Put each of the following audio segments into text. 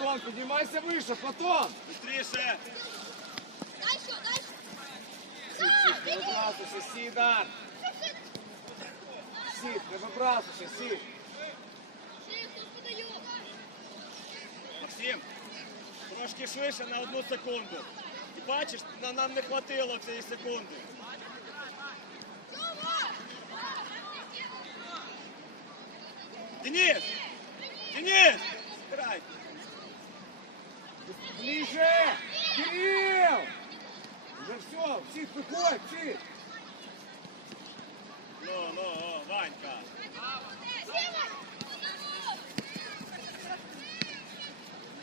Платон, піднімайся вище, Платон! Быстріше. Дальше, дальше. Не вибрасуйся, сі, Дар! Сі, не вибрасуйся, сі! Максим, трошки швидше на одну секунду. І бачиш, нам не хватило цієї секунди. Денис! Денис! Ближе! Кирилл! Уже все, всі, виходь, всі! Ну, ну, о, Ванька.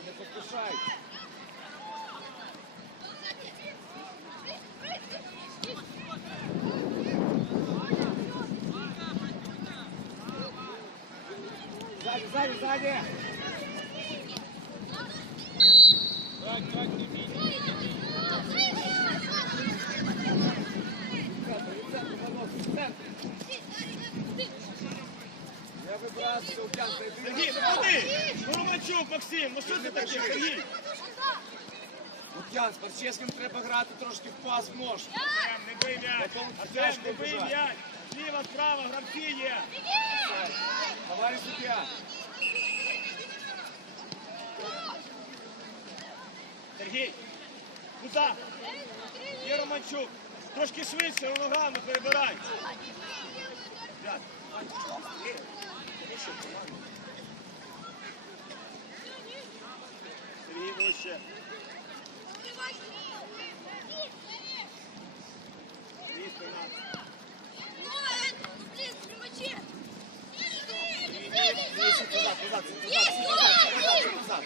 Не поспішай! Сзади, сзади, сзади! В центр, в центр, Ванос, в центр! Не вибрасуйся, Укянка, йди Сергій, на ну центр. куди? Романчук, Максим, ну що це таке, Сергій? Лук'ян, з Парчевським треба грати трошки в пас в нож. Артем, не бий м'яч. Артем, не бий м'яч. Зліва, справа, гравці є. Товарищ судья, Сергій, куди? Є Романчук. Трошки швидше, ногами перебирай. Сергій вище. Сергій спина. назад, назад, назад, Есть, назад, есть! назад.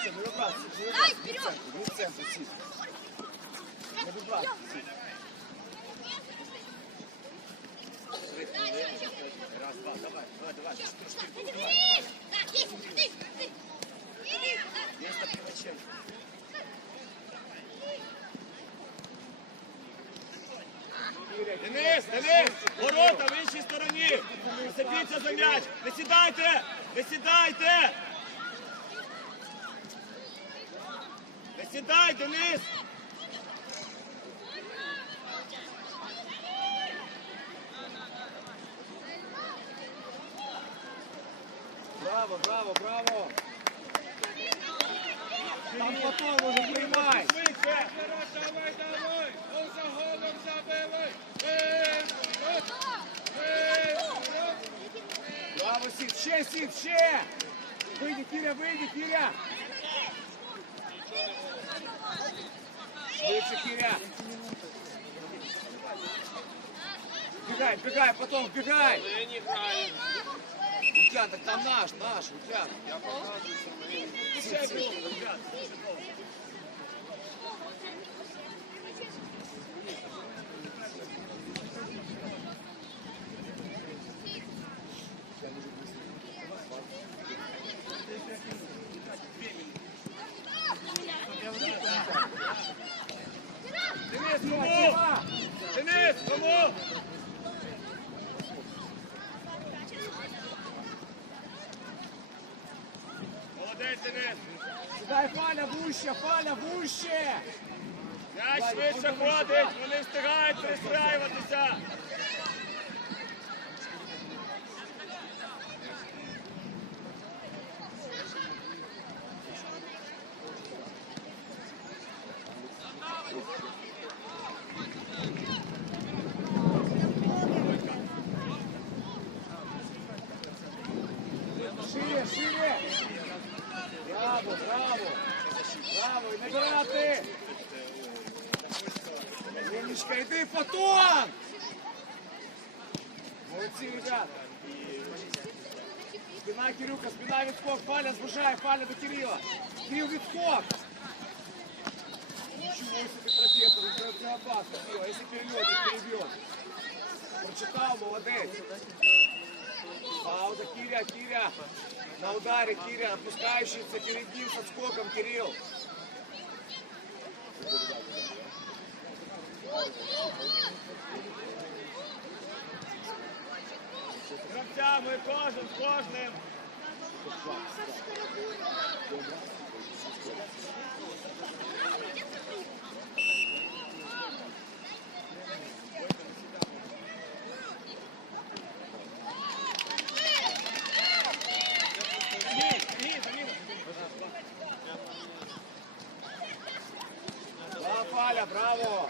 Все, не вибрасуйся, не Дай, вибрасуйся. вперед! Не в центр, сі. Не вибрасуйся, сі. Раз, два, давай, давай, давай. Шпиль, шпиль, давай. Место Пиваченко. Киря, Денис, Денис, ворота в іншій стороні. Зацепіться за м'яч. Не сідайте, не сідайте. Не сідай, Денис. Браво, браво, браво. Там потом уже приймай. Давай, давай! За голом забивай! Браво, Сід, ще, Сід, ще. Вийди, Кіря, вийди, Кіря. Швидше, Кіря. Бегай, бегай, потом, бегай. Я так там наш, наш, Лукьян. Я показую, що ми... Ще довго, ребят. ще довго. Денис, кому? Спасибо. Денис, кому? Молодець, Денис. Сюда Фаля вуще, Фаля вуще. М'яч швидше ходить, вони встигають пристраюватися. Молодці, ребята. Спина Кирюха, спина відскок. Фаля звужає, Фаля до Кирила. Кирил відскок. Ничего себе, профессор, это, это опасно, Кирилл. А если перелетит, перебьет. Прочитал, молодец. Пауза, Киря, Киря. На ударе, Киря, опускающийся перед ним с отскоком, Кирилл. Гравцями кожен з кожним. Браво,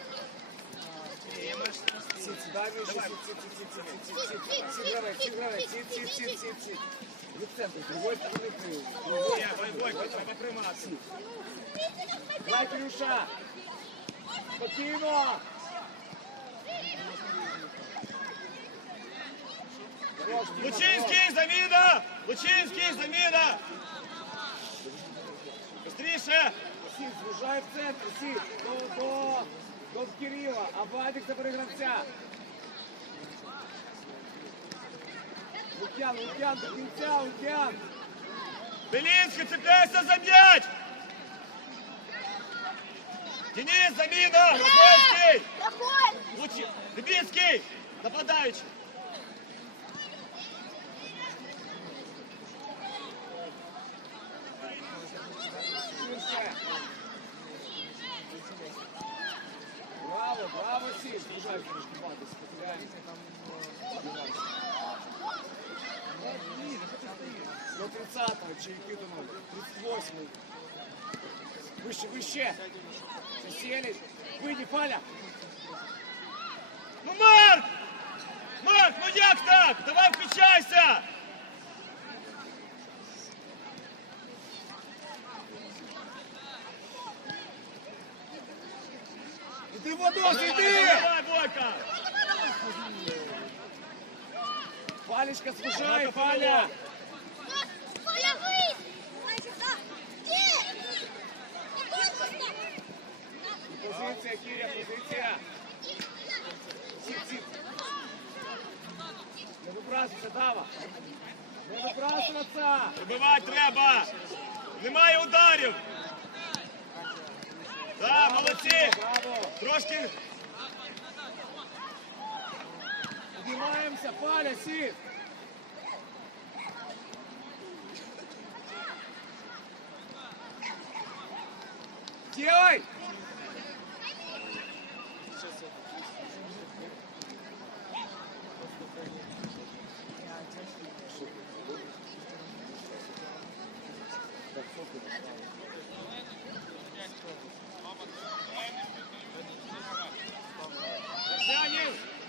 від центру, другой сторони крив. Давай, Лучинський, заміна! Лучинський, заміна! Быстріше! Сіль, звужай в центр, сіль! До, до! До Кирила, а Вадик забери гравця. Лук'ян, Лук'ян, до кінця, Лук'ян. Белінський, цепляйся за м'яч! Денис, заміна! Проходь! Лучи... Рибінський! Нападаючий! Ширше. Браво, браво, До 30-го, чи який то 38-й. Вище, вище. Засілись. Вийди, Паля. Ну, Марк! Марк, ну як так? Давай включайся! Не викрашуватися! Вибивати треба! Немає ударів! Так, молодці! Трошки. Піднімаємося, паля, сів! Ділай!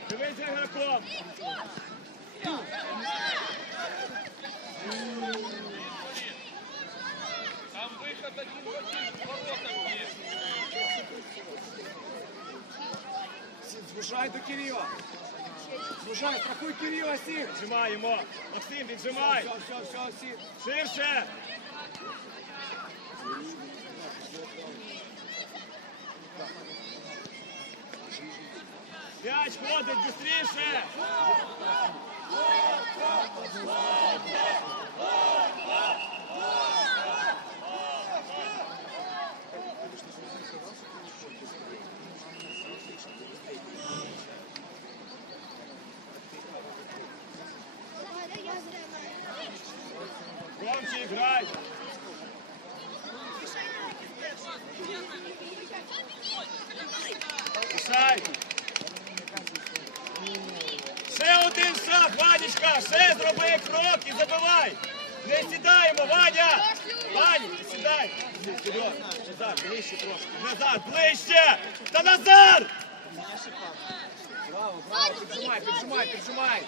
Дивися граком! Там виход один, ворота є. Звужай до Кирила. Звужай, страхуй Кирила, Сір. Віджимаємо. Максим, віджимай. Все, все, все, Сір. Ширше. П'ять ходить, быстріше. Thank. Громче грай. Писай. Ще один шаг, Ванечка, ще зроби крок і забивай. Не сідаємо, Ваня. Ваня, сідай. Вперед, ближче трошки. Назад, ближче. Та назад. Браво, браво, піджимай, піджимай, піджимай.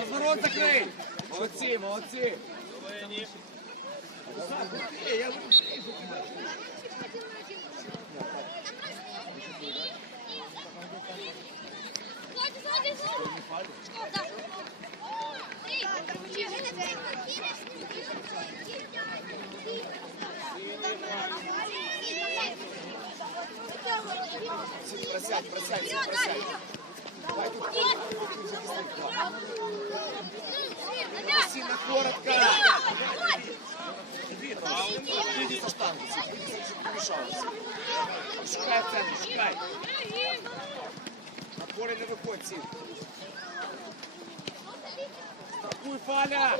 Розворот закрий. Молодці, молодці. Ззаді, Просядь, просядь, просядь. Сильно коротко. А со штангу, чтобы не. Шукай центр, шукай. На поле не выходь, Сим. Такую, Фаля!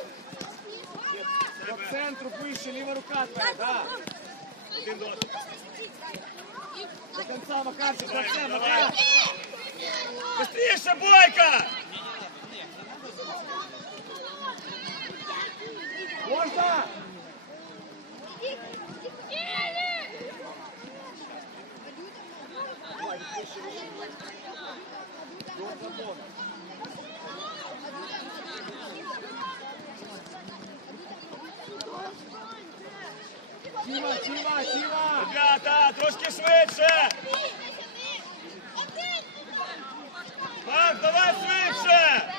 По центру выше, левая рука твоя, да. Один дотик. До конца, Макарчик, до конца. Макар. Быстріше, Бойка! Можна? Тіма, Тіма, Тіма. Ребята, трошки швидше! Марк, давай швидше!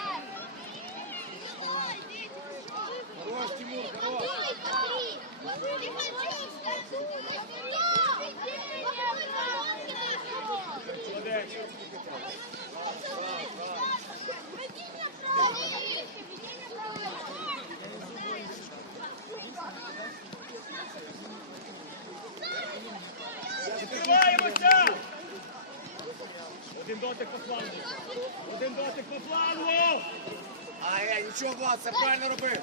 Нічого, Влад, все правильно робив.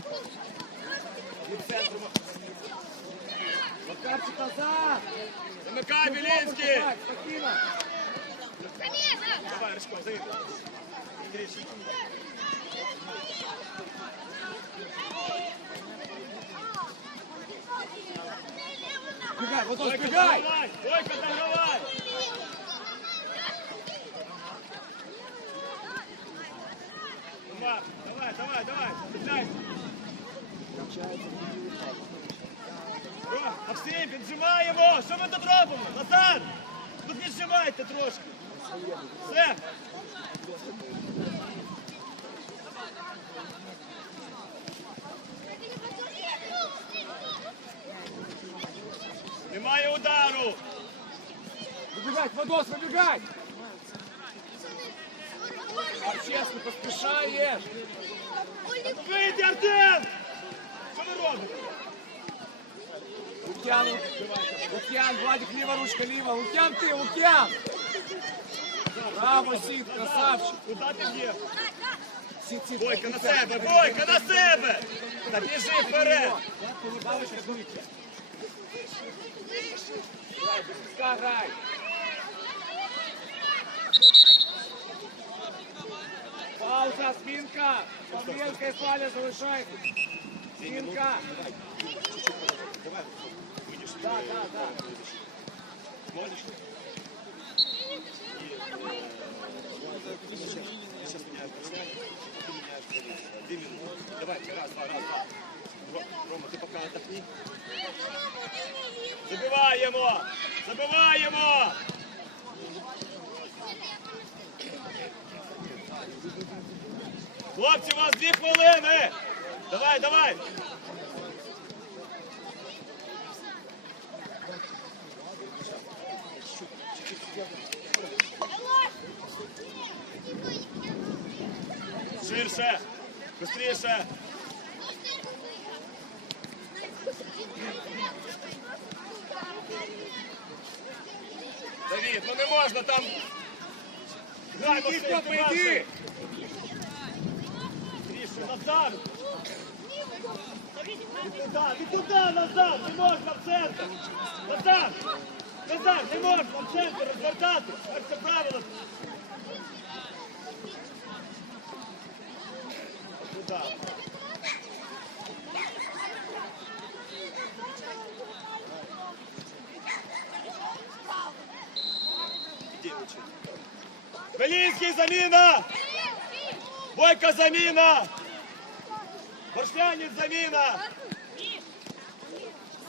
Від центру. Макарчик назад. Замикай, Білінський! Спокійно. Давай, Ришко. Быстріше. Бігай, Владос, бігай. Бойко, давай! Марк, давай, давай, давай, цепляйся. О, Максим, піджимаємо! Що ми тут робимо? Назад! Тут піджимайте трошки. Все. Немає удару. Вибігай, Владос, вибігай. Чесно, поспішаєш. Вийди, Артем! Що ви робите? Лук'ян, Лук'ян, Владик, ліва ручка, ліва. Лук'ян ти, Лук'ян. Браво, Сід, красавчик. Куди ти б'єш? Сід, Сід. Бойка на себе, бойка на себе! Та біжи вперед! Ска, грай. Пауза, спинка. Павленко і Паля залишайте. Спинка. Да, да, да. Можеш? Давай, раз, два, раз, два. Рома, ти поки отдохни. Забиваємо! Забиваємо! Хлопці, у вас дві хвилини! Давай, давай! Ширше! Быстріше! Давід, ну не можна там. Грай, Максим, хлопці, ти іди. Быстріше, назад! Ти ти назад, не можна в центр! Назад! Назад, не можна в центр розвертати! Так це правило! Туди. Белінський заміна! Бойко заміна! Боршлянець заміна!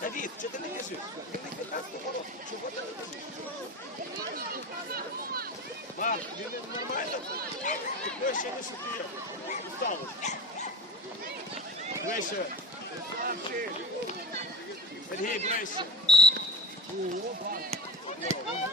Давид, что ты не бежишь? Чего ты не бежишь? Марк, він нормально? Такое ще не шукає. Устало. Ближче. Красавчик. Сергій, ближче. Вперед!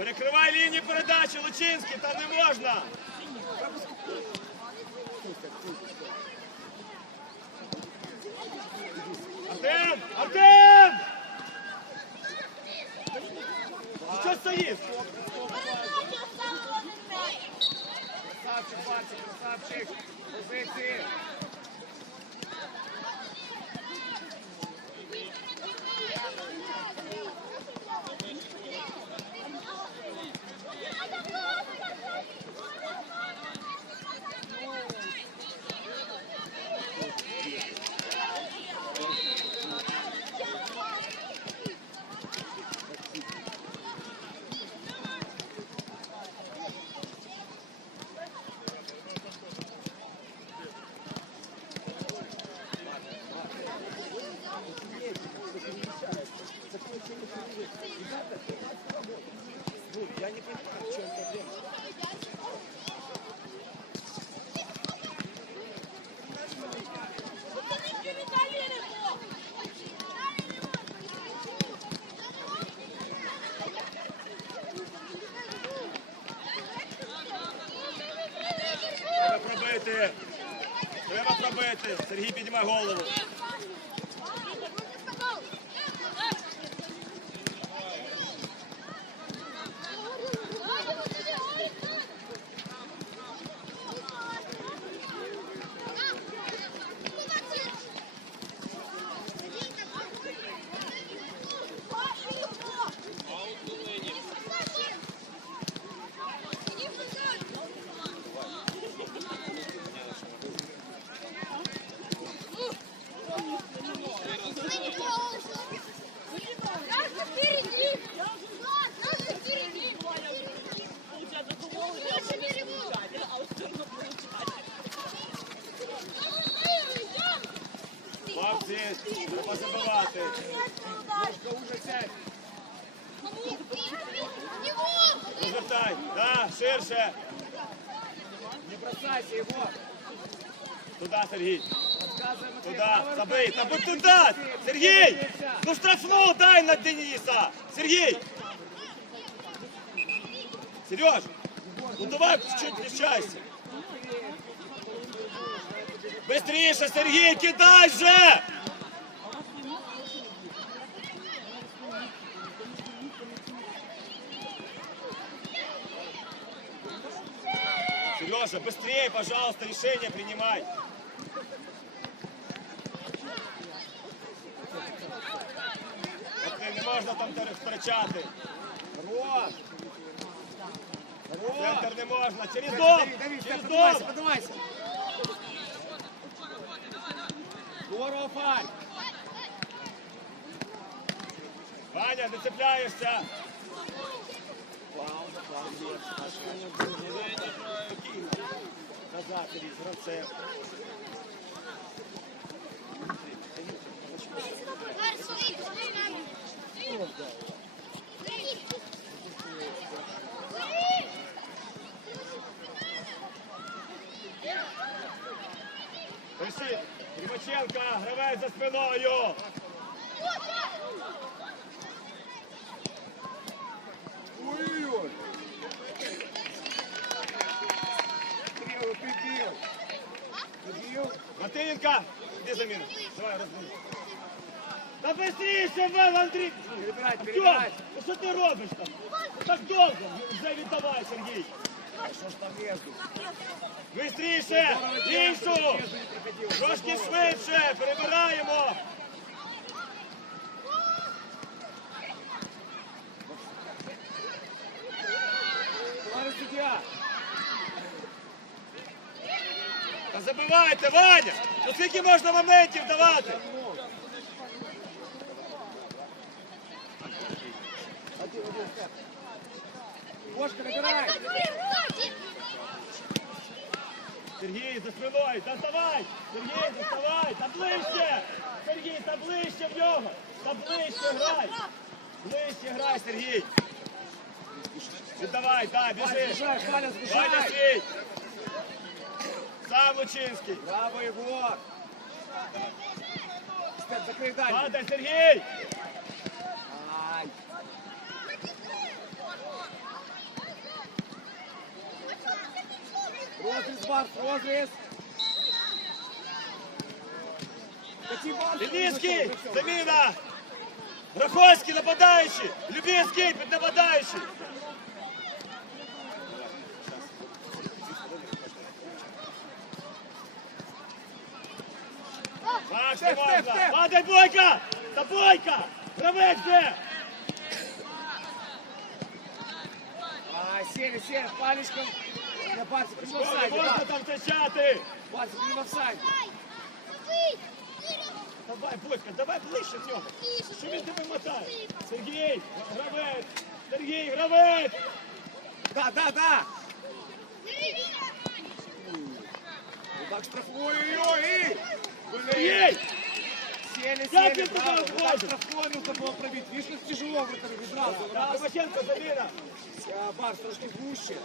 Перекривай лінії передачі, Лучинський, там не можна. Артем! Артем! Що м'яч. Красавчик, Вася, красавчик. Позиції. Ну, я не понимаю, в чем проблема. Треба пробити. Пробити. Сергій піднімай голову. Треба забивати. Ложка уже сядь. Розвертай. Да, ширше. Не бросайся его. Туди, Сергій. Туди. Забий. Та будь туди. Сергій! Ну штрафну дай на Дениса. Сергій! Сереж! Ну давай чуть включайся. Быстріше, Сергій, кидай же! Быстрее, пожалуйста, решение принимай. Ти не можна там втрачати. Хорош. Центр не можна. Через дом! Через дом! поднимайся. Здорово, Фань. Ваня, не цепляєшся! Пауза, пауза. Сергій, з гравцем. Тимоченко, гравець за спиною! Матвієнка, іди заміну. Давай, розміну. Та быстріше, Вел, Андрій! Перебирать, перебирать. ну що ти робиш там? Так довго, вже віддавай, Сергій. Что ж там между? Бистріше! Іншу! Трошки швидше! Перебираємо! Та забивайте, Ваня! Ну скільки можна моментів давати? Кошка, набирай. Сергій, за спиною, доставай! Сергій, доставай! Та ближче! Сергій, та ближче в нього! Та ближче грай! Ближче грай, Сергій! Віддавай, да, біжи! Ваня свій! Савочинський. Правий блок. Закрий далі. Падай, Сергій! Ай. Розріз, Барс, розріз. Лебінський, заміна! Рахольський нападаючий! Любінський під нападаючий! Падай, Бойка! Та Бойка! Гравець де? А, сели, сели, палечком. На Барсик, не в офсайді, можна там кричати! Барсик, не в офсайді. Давай, Бойка, давай ближче в нього! Що він тебе мотає? Сергій, гравець! Сергій, гравець! Да, да, да. Так штрафує, ой, Блин. Сели, браво, так нужно тяжело. Раз. А, Барс, трошки гуще.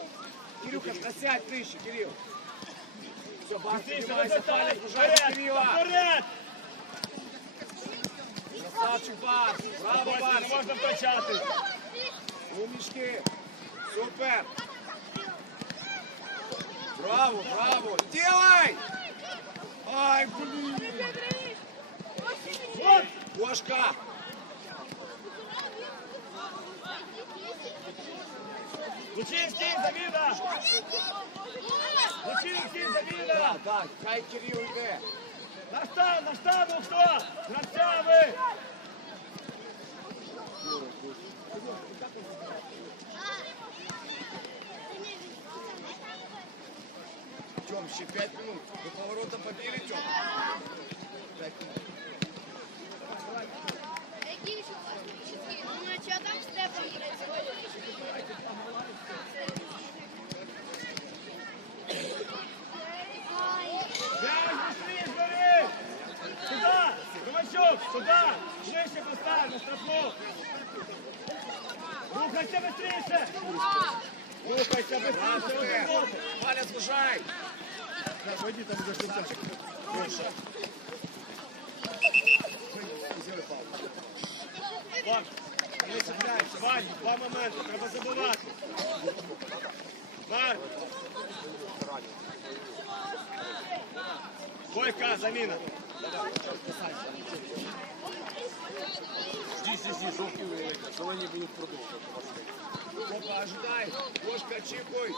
Кирюха, просядь нижче, Кирилл. Все, Барс, поднимайся, витай! пожалуйста, Кирилла. Красавчик, Барс. Браво, Барс. можна втрачати! Умнички. Супер. Браво, браво. Делай! Ай, блин. Вот! Кошка. Лучинський, заміна! Лучинський, Да, заміна! да, хай Кирилл йде. На штаб, на штабу хто? Гравцями! Тем, ще 5 минут. До поворота побили, Тем. 5 минут. Ну, а чого там Степан працює? М'яч быстрее, бери! Сюда! Романчук, сюда! Нижче поставь, на штрафну! Рухайся быстрее! Рухайся быстрее! один в Один. Палец сужай. Красавчик. Не чіпляйся. Вань, два моменти, треба забивати. Марк. Бойка, заміна. Жди, жди, жди, жовті зелені будуть продовжувати. Опа, ожидай. Кошка, чипуй.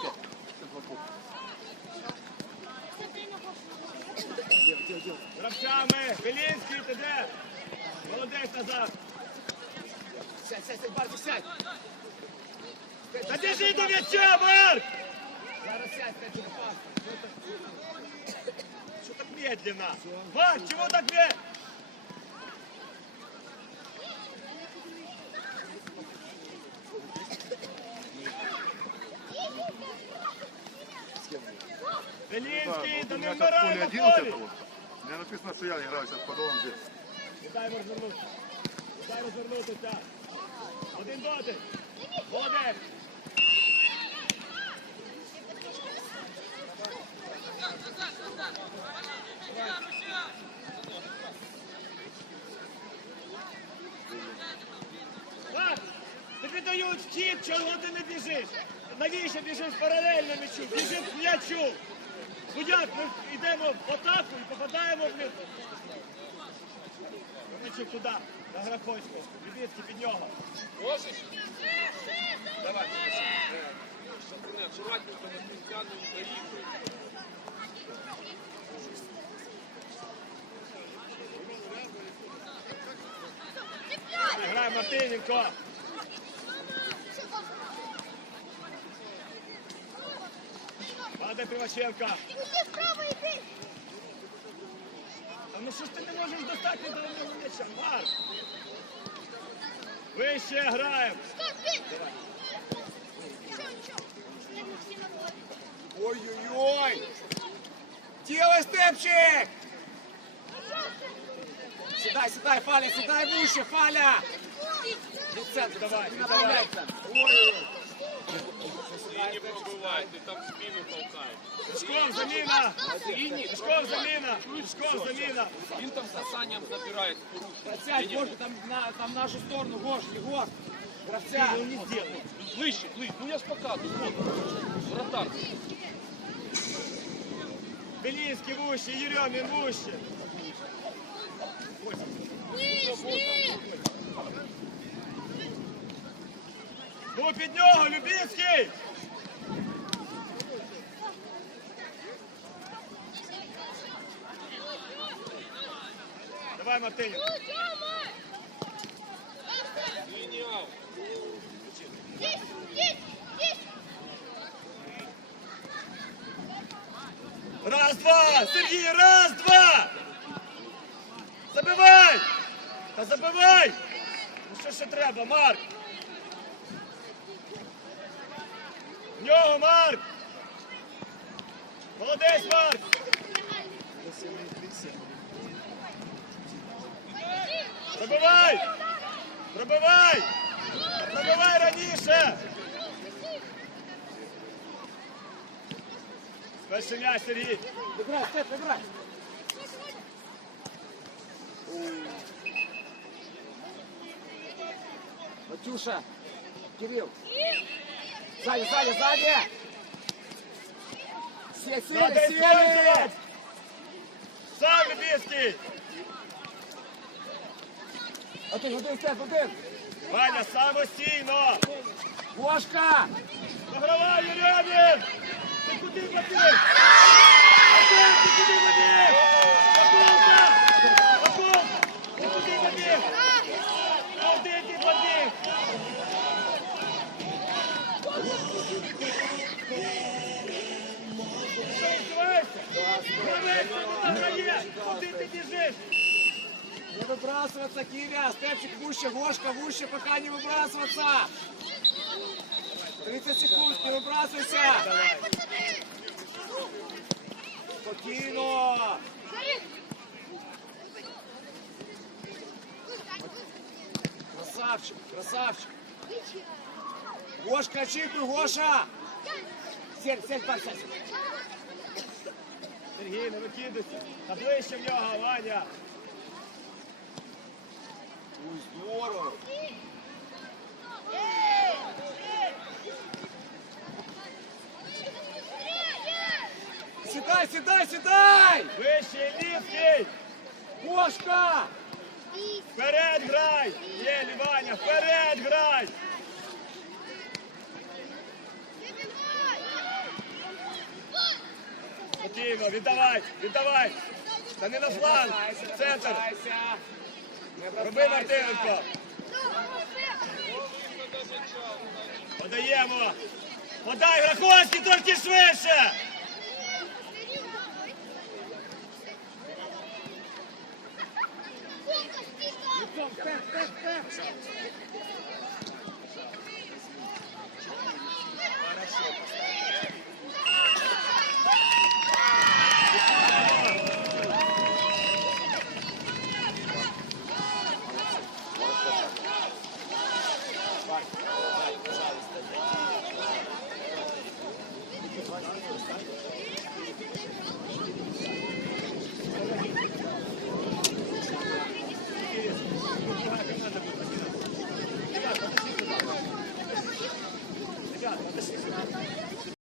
Гравцями. Белінський, ти де? Молодець назад. Сядь, сядь, сядь, Барті, сядь. Та держи до м'яча, Марк! Зараз сядь, сядь, сядь. Що так медленно? Вань, чего так медленно? Белінський, да не У меня в поле на 11 полі! вот. Мне написано, что я не играю сейчас под здесь. Дай розвернутися. Дай розвернутися. Один дотик. Молодець. Так, тобі дають вхід, чого ти не біжиш? Навіщо біжиш паралельно м'ячу? Біжи к м'ячу. Будяк, ми йдемо в атаку і попадаємо в них. Романчук туди, на Граховського. Відвідки під нього. Давай, Шатуне, акуратненько на Крістяну Україну. Грає Мартиненко. Падає Примаченко. Іди вправо, іди! А ну що ж ти не можеш достати до м'яча? Марк. Вище граємо. Ой-ой-ой. Делай, степчик. Сідай, сідай, Фаля, сідай вище, Фаля. Від центру, Давай, не давай. центр. Ой-ой-ой. Не пробивайте, там спину толкають. Пішков заміна. Пішков заміна. Пішков заміна. Він там з Асанням забирає порушення. Сядь, Гоша, там на, там в нашу сторону, Гош, Егор. Гравця. Ну не зробить. Ближче, ближче. Ну я ж показую. Вот. Вратар. Белінський вуще, Єрьомін вуще. Вийшли! Ну під нього, Любінський! Давай, здесь, здесь! Раз, два! Сергій, раз, два! Забивай! Та забивай! Ну що ще треба, Марк? В нього, Марк! Молодець, Марк! Забивай! Пробивай! Пробивай раніше! М'яч, Сергій! Вибирай, Степ, вибирай. Матюша, Кирилл. Сзади, сзади, сзади. Сели, сели, Надо сели. использовать! Сам Любінський! Один, один, Степ, один. Ваня, самостійно! Ложка. Награвай, Юрямін! Ти куди побіг? Артем, ти куди побіг? Бакулка! Бакулка! Ти куди побіг? Куди ти побіг? Що? Гравець, куди? Куди ти біжиш? Не выбрасываться, Киря. Степчик выше, ложка выше, пока не выбрасываться. 30 секунд, не выбрасывайся. Спокойно. Красавчик, красавчик. Гошка, очікуй, Гоша. Сядь, сядь, так, сядь. Сергій, не викидайся. Та ближче в нього, Ваня. Здорово. Сідай, сідай, сідай! Вище, Лівський! Гошка! Вперед грай! Є, Ваня, вперед грай! Спокійно, віддавай, віддавай! Та не на фланг! Центр! Роби Мартиненко! Подаємо! Подай, Граховський, трохи швидше! Стоп, стоп, стоп.